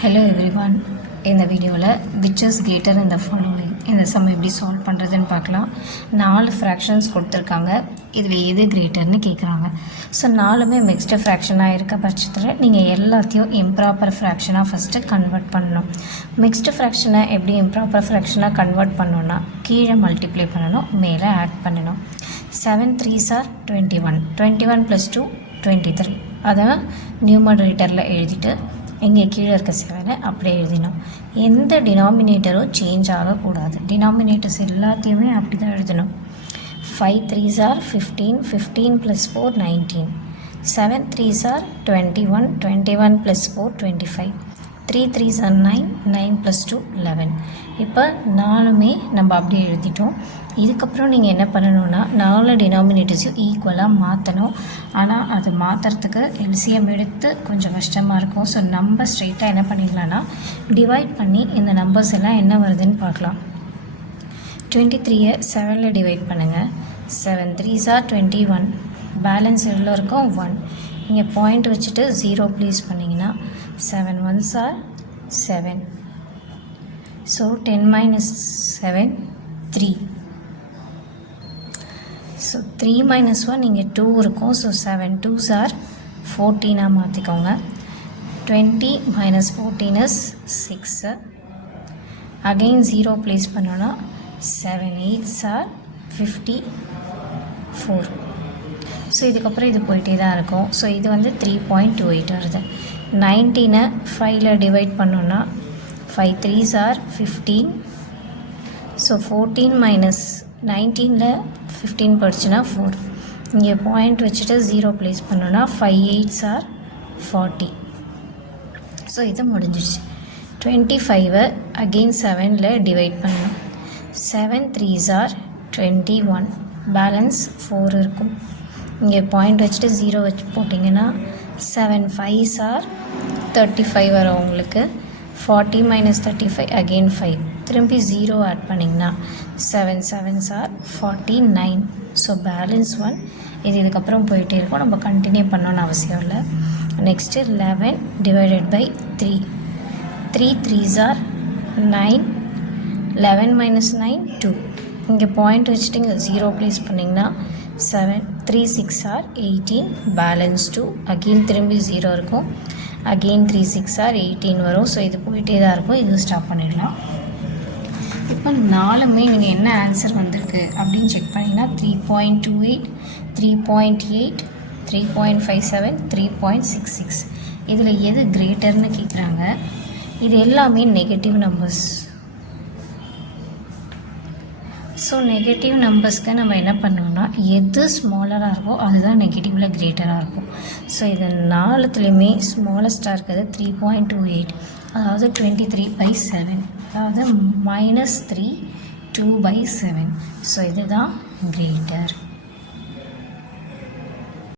Hello everyone. இந்த வீடியோவில் which is greater in the following இந்த சம் எப்படி சால்வ் பண்ணுறதுன்னு பார்க்கலாம். 4 ஃப்ராக்ஷன்ஸ் கொடுத்துருக்காங்க. இதில் எது கிரேட்டர்னு கேட்குறாங்க. ஸோ 4மே மிக்ஸ்டு ஃப்ராக்ஷனாக இருக்க பட்சத்தில் நீங்கள் எல்லாத்தையும் இம்ப்ராப்பர் ஃப்ராக்ஷனாக ஃபஸ்ட்டு கன்வெர்ட் பண்ணணும். மிக்ஸ்டு ஃப்ராக்ஷனை எப்படி இம்ப்ராப்பர் ஃப்ராக்ஷனாக கன்வெர்ட் பண்ணணுன்னா கீழே மல்டிப்ளை பண்ணணும், மேலே ஆட் பண்ணணும். 7 3s are 21. 21 + 2 23. அதை நியூமரேட்டரில் எழுதிட்டு இங்கே கீழே இருக்க 7 அப்படியே எழுதினோம். எந்த டினாமினேட்டரும் சேஞ்ச் ஆகக்கூடாது. டினாமினேட்டர்ஸ் எல்லாத்தையுமே அப்படி தான் எழுதணும். 5 3s are 15. 15 + 4 19. 7 3s are 21. 21 + 4 25. 3 3s are 9. 9 + 2 11. இப்போ 4மே நம்ம அப்படியே எழுதிட்டோம். இதுக்கப்புறம் நீங்கள் என்ன பண்ணணுன்னா 4 டினாமினேட்டர்ஸையும் ஈக்குவலாக மாற்றணும். ஆனால் அது மாற்றுறதுக்கு எல்சிஎம் எடுத்து கொஞ்சம் கஷ்டமாக இருக்கும். ஸோ நம்ம ஸ்ட்ரெயிட்டாக என்ன பண்ணிடலான்னா டிவைட் பண்ணி இந்த நம்பர்ஸ் எல்லாம் என்ன வருதுன்னு பார்க்கலாம். 23 7 டிவைட் பண்ணுங்கள். 7 3s are 21. பேலன்ஸ் எவ்வளோ இருக்கும் 1. இங்கே பாயிண்ட் வச்சுட்டு 0 ப்ளேஸ் பண்ணிங்கன்னா 7 1s are 7. ஸோ 10 - 7 3. ஸோ 3 - 1 இங்கே 2 இருக்கும். ஸோ 7 2s are 14 மாற்றிக்கோங்க. 20 - 14 is 6. அகெயின் 0 ப்ளேஸ் பண்ணோன்னா 7 8s are 54. ஸோ இதுக்கப்புறம் இது போயிட்டே தான் இருக்கும். ஸோ இது வந்து 3.28 வருது. 19 5 டிவைட் பண்ணோன்னா 5 3s are 15. ஸோ 14 - 19 15 படிச்சுன்னா 4. இங்கே பாயிண்ட் வச்சுட்டு 0 ப்ளேஸ் பண்ணோன்னா 5 8s are 40. ஸோ இது முடிஞ்சிடுச்சு. 25 அகெயின் 7 டிவைட் பண்ணணும். 7 3s are 21. பேலன்ஸ் 4 இருக்கும். இங்கே பாயிண்ட் வச்சுட்டு 0 வச்சு போட்டிங்கன்னா 7 5s are 35 வரும் உங்களுக்கு. 40 - 35 அகெயின் 5. திரும்பி 0 ஆட் பண்ணிங்கன்னா 7 7s are 49. So balance 1. இதுக்கப்புறம் போயிட்டே இருக்கும். நம்ம கண்டினியூ பண்ணணும்னு அவசியம் இல்லை. Next 11 divided by 3. 3 3s are 9. 11 - 9 2. இங்கே பாயிண்ட் வச்சுட்டு இங்கே 0 ப்ளேஸ் பண்ணிங்கன்னா 7 3 6 are 18. பேலன்ஸ் 2. அகெயின் திரும்பி 0 இருக்கும். அகெயின் 3 6 are 18 வரும். ஸோ இது போயிட்டே தான் இருக்கும். இது ஸ்டாப் பண்ணிடலாம். இப்போ 4மே நீங்கள் என்ன ஆன்சர் வந்திருக்கு அப்படின்னு செக் பண்ணிங்கன்னா 3.28 3.8 3.57 3.66. இதில் எது கிரேட்டர்னு கேட்குறாங்க. இது எல்லாமே நெகட்டிவ் நம்பர்ஸ். ஸோ நெகட்டிவ் நம்பர்ஸ்க்கு நம்ம என்ன பண்ணோம்னா எது ஸ்மாலராக இருக்கோ அதுதான் நெகட்டிவில் கிரேட்டராக இருக்கும். ஸோ இது 4த்துலேயுமே ஸ்மாலஸ்ட்டாக இருக்கிறது 3.28, அதாவது 23/7, அதாவது -3 2/7. ஸோ இதுதான் கிரேட்டர்.